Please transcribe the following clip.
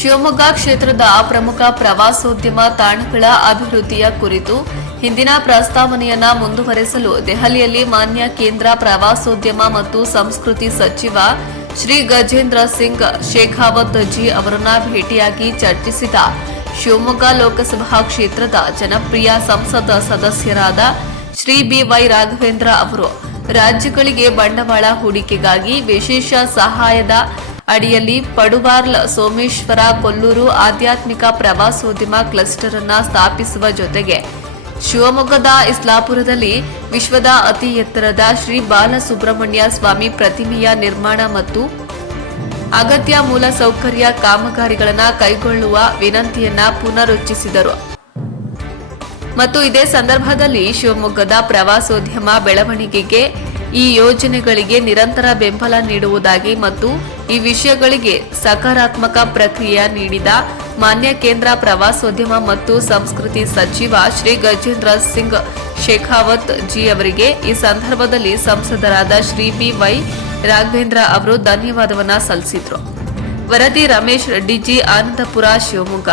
ಶಿವಮೊಗ್ಗ ಕ್ಷೇತ್ರದ ಪ್ರಮುಖ ಪ್ರವಾಸೋದ್ಯಮ ತಾಣಗಳ ಅಭಿವೃದ್ಧಿಯ ಕುರಿತು ಹಿಂದಿನ ಪ್ರಸ್ತಾವನೆಯನ್ನ ಮುಂದುವರೆಸಲು ದೆಹಲಿಯಲ್ಲಿ ಮಾನ್ಯ ಕೇಂದ್ರ ಪ್ರವಾಸೋದ್ಯಮ ಮತ್ತು ಸಂಸ್ಕೃತಿ ಸಚಿವ ಶ್ರೀ ಗಜೇಂದ್ರ ಸಿಂಗ್ ಶೇಖಾವತ್ ಜಿ ಅವರನ್ನ ಭೇಟಿಯಾಗಿ ಚರ್ಚಿಸಿದ ಶಿವಮೊಗ್ಗ ಲೋಕಸಭಾ ಕ್ಷೇತ್ರದ ಜನಪ್ರಿಯ ಸಂಸದ ಸದಸ್ಯರಾದ ಶ್ರೀ ಬಿವೈ ರಾಘವೇಂದ್ರ ಅವರು ರಾಜ್ಯಗಳಿಗೆ ಬಂಡವಾಳ ಹೂಡಿಕೆಗಾಗಿ ವಿಶೇಷ ಸಹಾಯದ ಅಡಿಯಲ್ಲಿ ಪಡುವಾರ್ಲ್ ಸೋಮೇಶ್ವರ ಕೊಲ್ಲೂರು ಆಧ್ಯಾತ್ಮಿಕ ಪ್ರವಾಸೋದ್ಯಮ ಕ್ಲಸ್ಟರ್ ಅನ್ನ ಸ್ಥಾಪಿಸುವ ಜೊತೆಗೆ ಶಿವಮೊಗ್ಗದ ಇಸ್ಲಾಪುರದಲ್ಲಿ ವಿಶ್ವದ ಅತಿ ಎತ್ತರದ ಶ್ರೀ ಬಾಲಸುಬ್ರಹ್ಮಣ್ಯ ಸ್ವಾಮಿ ಪ್ರತಿಮೆಯ ನಿರ್ಮಾಣ ಮತ್ತು ಅಗತ್ಯ ಮೂಲಸೌಕರ್ಯ ಕಾಮಗಾರಿಗಳನ್ನು ಕೈಗೊಳ್ಳುವ ವಿನಂತಿಯನ್ನ ಪುನರುಚ್ಚಿಸಿದರು ಮತ್ತು ಇದೇ ಸಂದರ್ಭದಲ್ಲಿ ಶಿವಮೊಗ್ಗದ ಪ್ರವಾಸೋದ್ಯಮ ಬೆಳವಣಿಗೆಗೆ ಈ ಯೋಜನೆಗಳಿಗೆ ನಿರಂತರ ಬೆಂಬಲ ನೀಡುವುದಾಗಿ ಮತ್ತು ಈ ವಿಷಯಗಳಿಗೆ ಸಕಾರಾತ್ಮಕ ಪ್ರಕ್ರಿಯೆ ನೀಡಿದ ಮಾನ್ಯ ಕೇಂದ್ರ ಪ್ರವಾಸೋದ್ಯಮ ಮತ್ತು ಸಂಸ್ಕೃತಿ ಸಚಿವ ಶ್ರೀ ಗಜೇಂದ್ರ ಸಿಂಗ್ ಶೇಖಾವತ್ ಜಿ ಅವರಿಗೆ ಈ ಸಂದರ್ಭದಲ್ಲಿ ಸಂಸದರಾದ ಶ್ರೀ ಪಿ ವೈ ರಾಘವೇಂದ್ರ ಅವರು ಧನ್ಯವಾದವನ್ನು ಸಲ್ಲಿಸಿದರು. ವರದಿ ರಮೇಶ್ ಡಿಜಿ ಆನಂದಪುರ ಶಿವಮೊಗ್ಗ.